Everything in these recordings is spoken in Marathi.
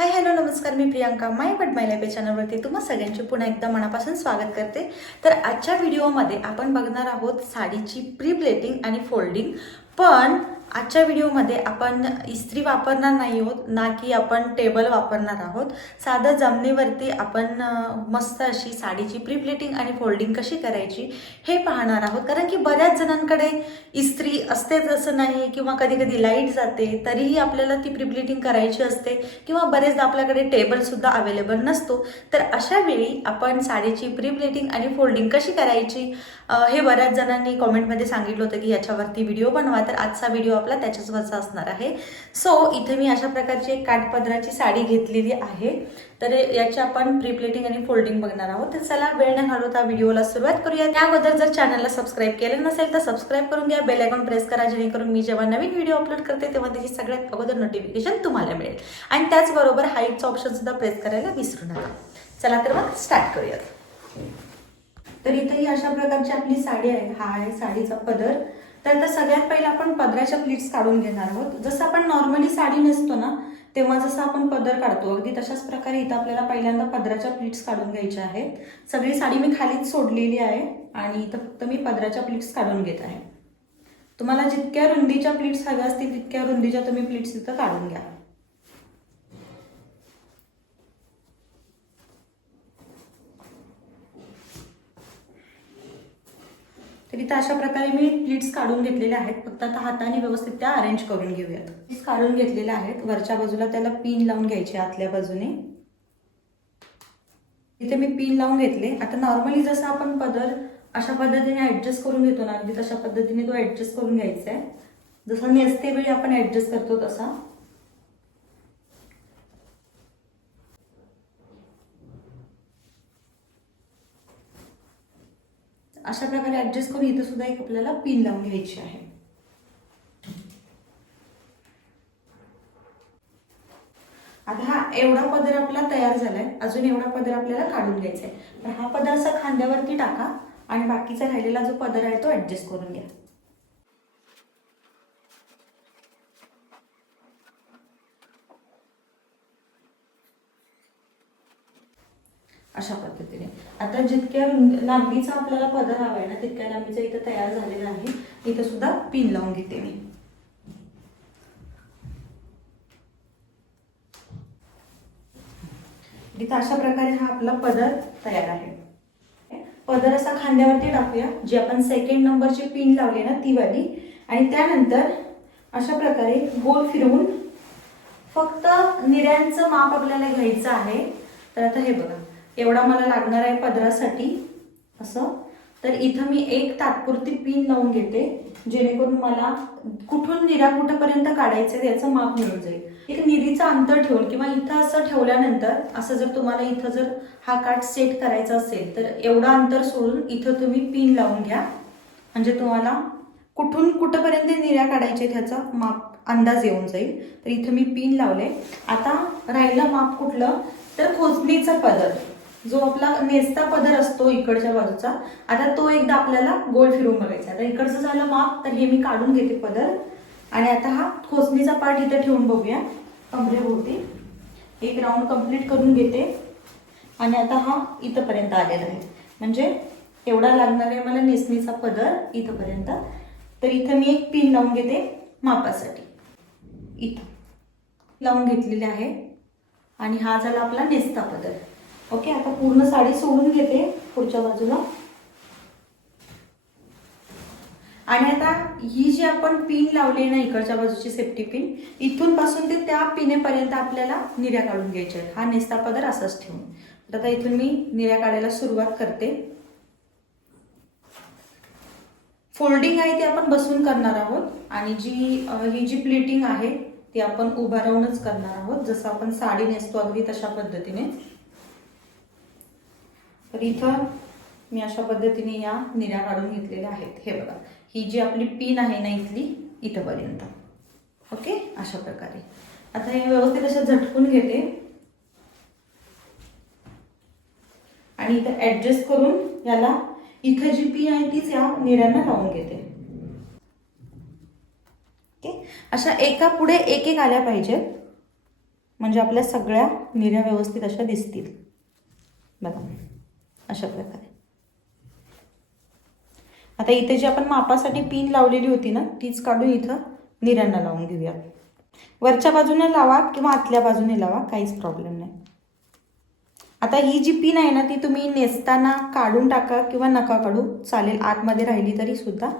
हाय हॅलो नमस्कार, मी प्रियांका माय बट माय लाईफ या चॅनलवरती तुम्हा सगळ्यांचे पुन्हा एकदा मनापासून स्वागत करते. तर आजच्या व्हिडिओमध्ये आपण बघणार आहोत साडीची प्री प्लेटिंग आणि फोल्डिंग. पण आजच्या व्हिडिओमध्ये आपण इस्त्री वापरणार नाही आहोत, ना की आपण टेबल वापरणार आहोत. साधं जमिनीवरती आपण मस्त अशी साडीची प्री प्लेटिंग आणि फोल्डिंग कशी करायची हे पाहणार आहोत. कारण की बऱ्याच जणांकडे इस्त्री असतेच असं नाही, किंवा कधी कधी लाईट जाते तरीही आपल्याला ती प्री प्लेटिंग करायची असते, किंवा बरेचदा आपल्याकडे टेबलसुद्धा अवेलेबल नसतो. तर अशा वेळी आपण साडीची प्री प्लेटिंग आणि फोल्डिंग कशी करायची हे बऱ्याच जणांनी कॉमेंटमध्ये सांगितलं होतं की याच्यावरती व्हिडिओ बनवा. तर आजचा व्हिडिओ आपला त्याच्यावरचा असणार आहे. सो इथे मी अशा प्रकारची एक काठपदराची साडी घेतलेली आहे. तर याची आपण प्री प्लेटिंग आणि फोल्डिंग बघणार आहोत. तर चला वेळ न घालवता व्हिडिओला सुरुवात करूया. त्याबद्दल जर चॅनलला सबस्क्राईब केलं नसेल तर सबस्क्राईब करून घ्या, बेल आयकॉन प्रेस करा, जेणेकरून मी जेव्हा नवीन व्हिडिओ अपलोड करते तेव्हा त्याची सगळ्यात अगोदर नोटिफिकेशन तुम्हाला मिळेल. आणि त्याचबरोबर हाईटचं ऑप्शन सुद्धा प्रेस करायला विसरू नका. चला तर मग स्टार्ट करूयात. तर इथेही अशा प्रकारची आपली साडी आहे. हा आहे साडीचा पदर. तर आता सगळ्यात पहिला आपण पदराच्या प्लीट्स काढून घेणार आहोत. जसं आपण नॉर्मली साडी नेसतो ना तेव्हा जसं आपण पदर काढतो अगदी तशाच प्रकारे इथं आपल्याला पहिल्यांदा पदराच्या प्लीट्स काढून घ्यायच्या आहेत. सगळी साडी मी खालीच सोडलेली आहे आणि इथं फक्त मी पदराच्या प्लीट्स काढून घेत आहे. तुम्हाला जितक्या रुंदीच्या प्लीट्स हव्या असतील तितक्या रुंदीच्या तुम्ही प्लीट्स इथं काढून घ्या. तर इथं अशा प्रकारे मी प्लीट्स काढून घेतलेल्या आहेत. फक्त आता हाताने व्यवस्थित त्या अरेंज करून घेऊयात. प्लीट्स काढून घेतलेल्या आहेत. वरच्या बाजूला त्याला पिन लावून घ्यायचे आतल्या बाजूने. इथे मी पिन लावून घेतले. आता नॉर्मली जसं आपण पदर अशा पद्धतीने ऍडजस्ट करून घेतो ना, अगदी तशा पद्धतीने तो ऍडजस्ट करून घ्यायचा आहे. जसं नेसते वेळी आपण ऍडजस्ट करतो तसा. अशा प्रकारे ऍडजस्ट करून इथं सुद्धा एक आपल्याला पिन लावून घ्यायची आहे. आता हा एवढा पदर आपला तयार झालाय. अजून एवढा पदर आपल्याला काढून घ्यायचा आहे. तर हा पदर असा खांद्यावरती टाका आणि बाकीचा राहिलेला जो पदर आहे तो ऍडजस्ट करून घ्या. अशा पद्धतीने आता जितक्या लांबीचा आपल्याला पदर हवा आहे ना तितक्या लांबीचा इथं तयार झालेला आहे. इथं सुद्धा पिन लावून घेते मी. इथं अशा प्रकारे हा आपला पदर तयार आहे. पदर असा खांद्यावरती टाकूया. जी आपण सेकंड नंबरची पिन लावली ना ती वाली. आणि त्यानंतर अशा प्रकारे गोल फिरवून फक्त निऱ्यांचं माप आपल्याला घ्यायचं आहे. तर आता हे बघा, एवढा मला लागणार आहे पदरासाठी असं. तर इथं मी एक तात्पुरती पिन लावून घेते, जेणेकरून मला कुठून निरा कुठपर्यंत काढायचं याचं माप मिळून जाईल. एक निरीचं अंतर ठेवून किंवा इथं असं ठेवल्यानंतर असं जर तुम्हाला इथं जर हा काठ सेट करायचा असेल तर एवढं अंतर सोडून इथं तुम्ही पिन लावून घ्या. म्हणजे तुम्हाला कुठून कुठपर्यंत निऱ्या काढायचे ह्याचा माप अंदाज येऊन जाईल. तर इथं मी पिन लावले. आता राहिलं माप कुठलं, तर खोचणीचा पदर जो आपला नेसता पदर असतो इकडच्या बाजूचा, आता तो एकदा आपल्याला गोल फिरवून बघायचा. आता इकडचं झालं माप, तर हे मी काढून घेते पदर. आणि आता हा खोचणीचा पार्ट इथे ठेवून बघूया. कमरेभोवती एक राऊंड कंप्लीट करून घेते. आणि आता हा इथंपर्यंत आलेला आहे. म्हणजे एवढा लागणार आहे मला नेसणीचा पदर इथंपर्यंत. तर इथं मी एक पिन लावून घेते मापासाठी. इथं लावून घेतलेले आहे. आणि हा झाला आपला नेसता पदर. ओके, आता पूर्ण साडी सोडून घेते पुढच्या बाजूला. आणि आता ही जी आपण पिन लावली ना इकडच्या बाजूची सेफ्टी पिन, इथून पासून ते त्या पिनेपर्यंत आपल्याला निऱ्या काढून घ्यायच्या आहेत. हा नेसता पदर असाच ठेवून. तर आता इथून मी निऱ्या काढायला सुरुवात करते. फोल्डिंग आहे ती आपण बसून करणार आहोत. आणि ही जी प्लेटिंग आहे ती आपण उभा राहूनच करणार आहोत, जसं आपण साडी नेसतो अगदी तशा पद्धतीने. तर इथं मी अशा पद्धतीने या निऱ्या काढून घेतलेल्या आहेत. हे बघा, ही जी आपली पिन आहे ना इथली इथंपर्यंत. ओके, अशा प्रकारे आता हे व्यवस्थित अशा झटकून घेते. आणि इथं ऍडजस्ट करून याला इथं जी पिन आहे तीच या निऱ्यांना लावून घेते. ओके, अशा एका पुढे एक एक आल्या पाहिजेत. म्हणजे आपल्या सगळ्या निऱ्या व्यवस्थित अशा दिसतील. बघा अशा प्रकारे. आता इथे जी आपण मापासाठी पिन लावलेली होती ना, तीच काढून इथं निऱ्यांना लावून घेऊया. वरच्या बाजूने लावा किंवा आतल्या बाजूने लावा, काहीच प्रॉब्लेम नाही. आता ही जी पिन आहे ना, ती तुम्ही नेसताना काढून टाका किंवा नका काढू, चालेल. आतमध्ये राहिली तरी सुद्धा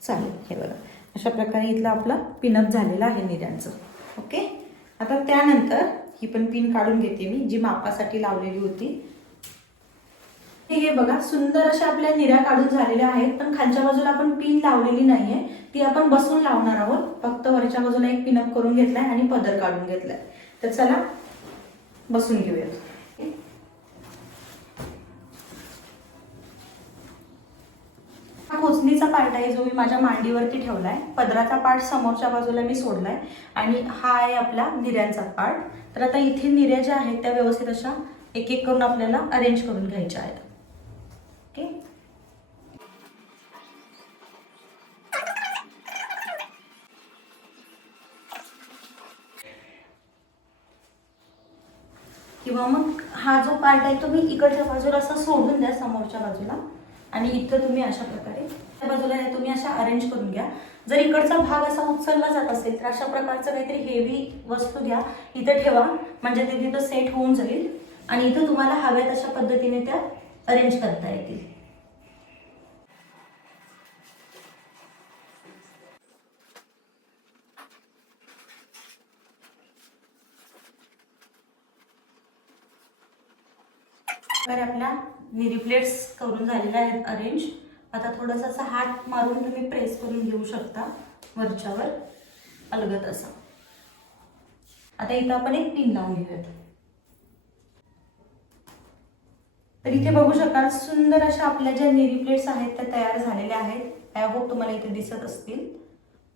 चालेल. हे बघा अशा प्रकारे इथलं आपलं पिनअप झालेलं आहे निऱ्यांचं. ओके. आता त्यानंतर ही पण पिन काढून घेते मी, जी मापासाठी लावलेली होती. हे बघा सुंदर अशा आपल्या निऱ्या काढून झालेल्या आहेत, पण खालच्या बाजूला आपण पिन लावलेली नाहीये, ती आपण बसून लावणार आहोत. फक्त वरच्या बाजूला एक पिनअप करून घेतलाय आणि पदर काढून घेतलाय. तर चला बसून घेऊयात. हा खोचणीचा पार्ट आहे जो मी माझ्या मांडीवरती ठेवलाय. पदराचा पार्ट समोरच्या बाजूला मी सोडलाय आणि हा आहे आपला निऱ्यांचा पार्ट. तर आता इथे निऱ्या ज्या आहेत त्या व्यवस्थित अशा एक एक करून आपल्याला अरेंज करून घ्यायच्या आहेत. ओके. किंवा मग हा जो पार्ट आहे तो मी इकडच्या बाजूला असा सोडून द्या समोरच्या बाजूला आणि इथं तुम्ही अशा प्रकारे त्या बाजूला तुम्ही अशा अरेंज करून घ्या. जर इकडचा भाग असा उचलला जात असेल तर अशा प्रकारचं काहीतरी हेवी वस्तू घ्या, इथं ठेवा, म्हणजे ते तिथं सेट होऊन जाईल आणि इथं तुम्हाला हव्यात अशा पद्धतीने त्या अरेंज करता येतील. तर आपल्या निरी प्लेट्स करून झालेल्या आहेत अरेंज. आता थोडासा असा हात मारून तुम्ही प्रेस करून घेऊ शकता वरच्यावर अलगद असा. आता इथं आपण एक पिन लावून घेऊयात. तर इथे बघू शकाल सुंदर अशा आपल्या ज्या निरी प्लेट्स आहेत त्या तयार झालेल्या आहेत. आय होप तुम्हाला इथे दिसत असतील.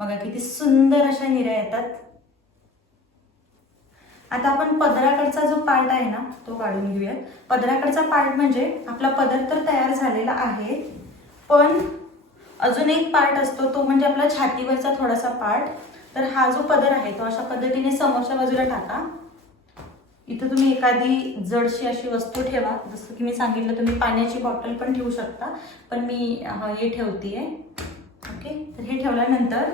बघा किती सुंदर अशा निऱ्या येतात. आता आपण पदराकडचा जो पार्ट आहे ना तो काढून घेऊयात. पदराकडचा पार्ट म्हणजे आपला पदर तर तयार झालेला आहे, पण अजून एक पार्ट असतो तो म्हणजे आपला छातीवरचा थोडासा पार्ट. तर हा जो पदर आहे तो अशा पद्धतीने समोरच्या बाजूला टाका. इथं तुम्ही एखादी जडशी अशी वस्तू ठेवा, जसं की मी सांगितलं तुम्ही पाण्याची बॉटल पण ठेवू शकता, पण मी हे ठेवतीये. ओके. तर हे ठेवल्यानंतर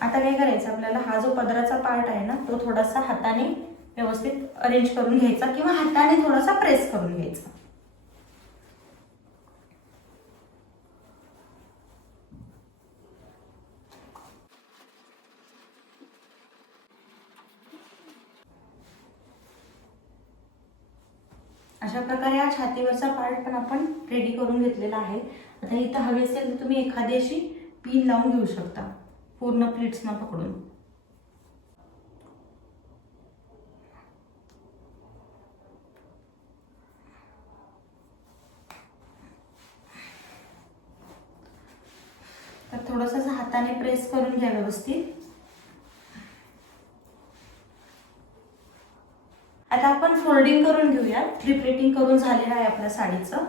आता काय करायचं आपल्याला, हा जो पदराचा पार्ट आहे ना तो थोडासा हाताने व्यवस्थित अरेंज करून घ्यायचा किंवा हाताने थोडासा प्रेस करून घ्यायचा. अशा प्रकारे हा छातीवरचा पार्ट पण आपण रेडी करून घेतलेला आहे. आता इथं हवी असेल तर तुम्ही एखादी अशी पिन लावून घेऊ शकता पूर्ण प्लीट्सना पकडून. तर थोडंसं हाताने प्रेस करून घ्या व्यवस्थित. आता आपण फोल्डिंग करून घेऊया. प्रिप्लेटिंग करून झालेलं आहे आपल्या साडीचं.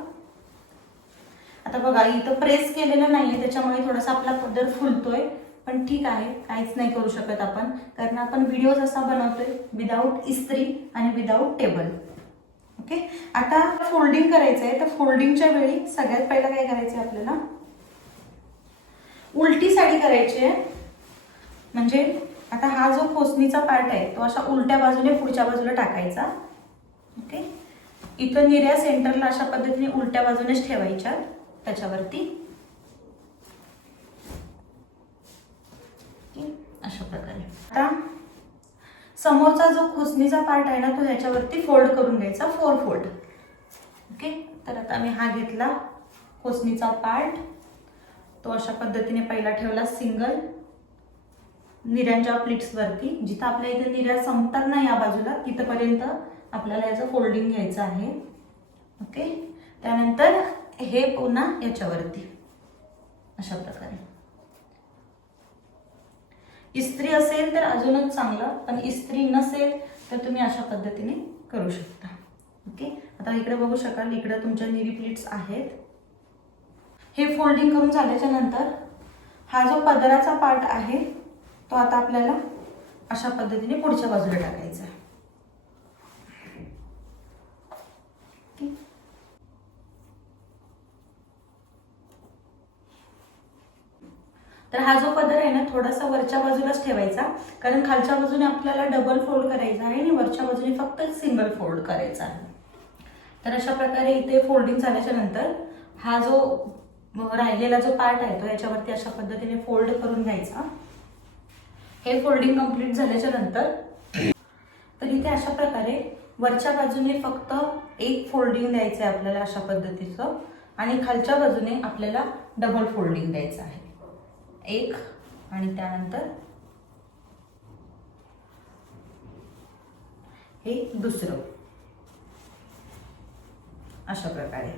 आता बघा इथं प्रेस केलेलं नाहीये त्याच्यामुळे थोडासा आपला पदर फुलतोय, पण ठीक आहे, काहीच नाही करू शकत आपण, कारण आपण व्हिडिओज असा बनवतोय विदाऊट इस्त्री आणि विदाऊट टेबल. ओके. आता फोल्डिंग करायचं आहे. तर फोल्डिंगच्या वेळी सगळ्यात पहिला काय करायचं आहे आपल्याला, उलटी साडी करायची आहे. म्हणजे आता हा जो खोचणीचा पार्ट आहे तो अशा उलट्या बाजूने पुढच्या बाजूला टाकायचा. ओके. इथं निऱ्या सेंटरला अशा पद्धतीने उलट्या बाजूनेच ठेवायच्या त्याच्यावरती. अशा प्रकारे आता समोरचा जो खोचणीचा पार्ट आहे ना तो ह्याच्यावरती फोल्ड करून घ्यायचा, 4 फोल्ड. ओके. तर आता मी हा घेतला खोचणीचा पार्ट, तो अशा पद्धतीने पहिला ठेवला सिंगल निऱ्यांच्या प्लीट्सवरती. जिथं आपल्या इथे निऱ्या संपतात ना या बाजूला तिथपर्यंत आपल्याला याचं फोल्डिंग घ्यायचं आहे. ओके. त्यानंतर हे पुन्हा याच्यावरती अशा प्रकारे. इस्त्री असेल तर अजूनच चांगलं, पण इस्त्री नसेल तर तुम्ही अशा पद्धतीने करू शकता. ओके. आता इकडे बघू शकाल, इकडे तुमच्या निरी प्लीट्स आहेत. हे फोल्डिंग करून झाल्याच्या नंतर हा जो पदराचा पार्ट आहे तो आता आपल्याला अशा पद्धतीने पुढच्या बाजूला टाकायचा. तर हा जो पदर आहे ना थोडासा वरच्या बाजूलाच ठेवायचा, कारण खालच्या बाजूने आपल्याला डबल फोल्ड करायचा आहे आणि वरच्या बाजूने फक्त सिंगल फोल्ड करायचा आहे. तर अशा प्रकारे इथे फोल्डिंग झाल्याच्या नंतर हा जो राहिलेला जो पार्ट आहे तो याच्यावरती अशा पद्धतीने फोल्ड करून घ्यायचा. हे फोल्डिंग कंप्लीट झाल्याच्या नंतर तर इथे अशा प्रकारे वरच्या बाजूने फक्त एक फोल्डिंग द्यायचं आहे आपल्याला अशा पद्धतीचं, आणि खालच्या बाजूने आपल्याला डबल फोल्डिंग द्यायचं आहे एक, आणि त्यानंतर हे दुसरं अशा प्रकारे.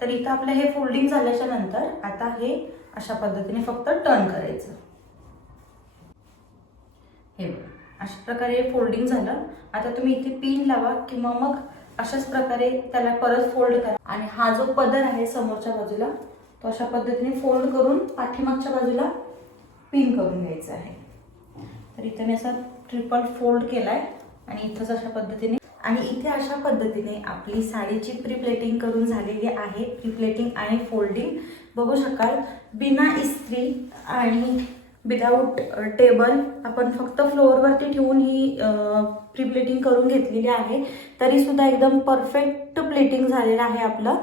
तर इथं आपलं हे फोल्डिंग झाल्याच्या नंतर आता हे अशा पद्धतीने फक्त टर्न करायचं. हे बघा अशा प्रकारे फोल्डिंग झालं. आता तुम्ही इथे पिन लावा किंवा मग अशाच प्रकारे त्याला परत फोल्ड करा, आणि हा जो पदर आहे समोरच्या बाजूला तो अशा पद्धतीने फोल्ड करून पाठीमागच्या बाजूला पिन करून घ्यायचं आहे. तर इथे मी असा ट्रिपल फोल्ड केलाय आणि इथंच अशा पद्धतीने, आणि इथे अशा पद्धतीने आपली साडीची प्रीप्लेटिंग करून झालेली आहे. प्रीप्लेटिंग आणि फोल्डिंग बघू शकाल, बिना इस्त्री आणि विदाऊट टेबल आपण फक्त फ्लोअरवरती ठेवून ही प्रीप्लेटिंग करून घेतलेली आहे. तरी सुद्धा एकदम परफेक्ट प्लेटिंग झालेलं आहे आपलं.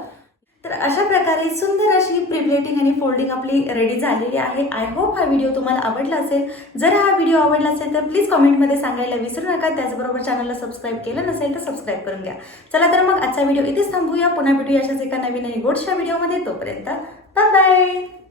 तर अशा प्रकारे सुंदर अशी प्रीप्लेटिंग आणि फोल्डिंग आपली रेडी झालेली आहे. आय होप हा व्हिडिओ तुम्हाला आवडला असेल. जर हा व्हिडिओ आवडला असेल तर प्लीज कमेंटमध्ये सांगायला विसरू नका. त्याचबरोबर चॅनलला सबस्क्राईब केलं नसेल तर सबस्क्राईब करून घ्या. चला तर मग आजचा व्हिडिओ इथेच थांबूया. पुन्हा भेटूया अशाच एका नवीन आणि गोडशा व्हिडिओमध्ये. तोपर्यंत बाय बाय.